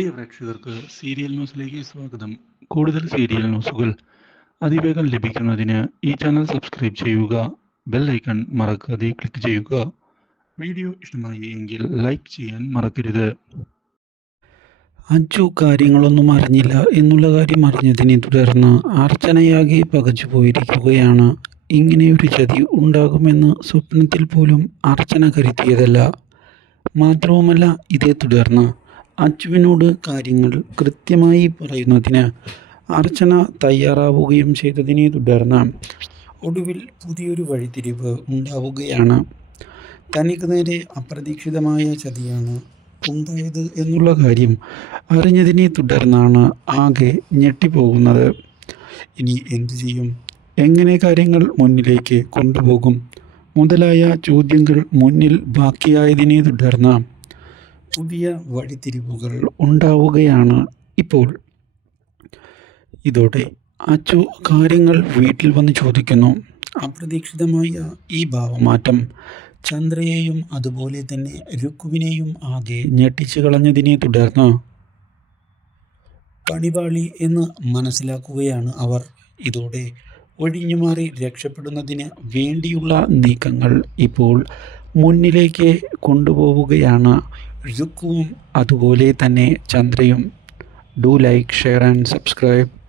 പ്രിയ പ്രേക്ഷകർക്ക് സീരിയൽ ന്യൂസിലേക്ക് സ്വാഗതം. കൂടുതൽ സീരിയൽ ന്യൂസുകൾ അതിവേഗം ലഭിക്കുന്നതിന് ഈ ചാനൽ സബ്സ്ക്രൈബ് ചെയ്യുക ബെൽ ഐക്കൺ മറക്കാതെ ക്ലിക്ക് ചെയ്യുക. വീഡിയോ ഇഷ്ടമായി എങ്കിൽ ലൈക്ക് ചെയ്യാൻ മറക്കരുത്. അഞ്ചു കാര്യങ്ങളൊന്നും അറിഞ്ഞില്ല എന്നുള്ള കാര്യം അറിഞ്ഞതിനെ തുടർന്ന് അർച്ചനയാകെ പകച്ചു പോയിരിക്കുകയാണ്. ഇങ്ങനെയൊരു ചതി ഉണ്ടാകുമെന്ന് സ്വപ്നത്തിൽ പോലും അർച്ചന കരുതിയതല്ല. മാത്രവുമല്ല ഇതേ തുടർന്ന് അച്ചുവിനോട് കാര്യങ്ങൾ കൃത്യമായി പറയുന്നതിന് അർച്ചന തയ്യാറാവുകയും ചെയ്തതിനെ തുടർന്ന് ഒടുവിൽ പുതിയൊരു വഴിതിരിവ് ഉണ്ടാവുകയാണ്. തനിക്ക് നേരെ അപ്രതീക്ഷിതമായ ചതിയാണ് ഉണ്ടായത് എന്നുള്ള കാര്യം അറിഞ്ഞതിനെ തുടർന്നാണ് ആകെ ഞെട്ടിപ്പോകുന്നത്. ഇനി എന്തു ചെയ്യും? എങ്ങനെ കാര്യങ്ങൾ മുന്നിലേക്ക് കൊണ്ടുപോകും? മുതലായ ചോദ്യങ്ങൾ മുന്നിൽ ബാക്കിയായതിനെ തുടർന്ന് പുതിയ വഴിത്തിരിവുകൾ ഉണ്ടാവുകയാണ് ഇപ്പോൾ. ഇതോടെ അച്ചു കാര്യങ്ങൾ വീട്ടിൽ വന്ന് ചോദിക്കുന്നു. അപ്രതീക്ഷിതമായ ഈ ഭാവമാറ്റം ചന്ദ്രയെയും അതുപോലെ തന്നെ രുക്കുവിനെയും ആകെ ഞെട്ടിച്ചു കളഞ്ഞതിനെ തുടർന്ന് പണിപാളി എന്ന് മനസ്സിലാക്കുകയാണ് അവർ. ഇതോടെ ഒഴിഞ്ഞുമാറി രക്ഷപ്പെടുന്നതിന് വേണ്ടിയുള്ള നീക്കങ്ങൾ ഇപ്പോൾ മുന്നിലേക്ക് കൊണ്ടുപോവുകയാണ് രുക്കുവും അതുപോലെ തന്നെ ചന്ദ്രയും. Do like share and subscribe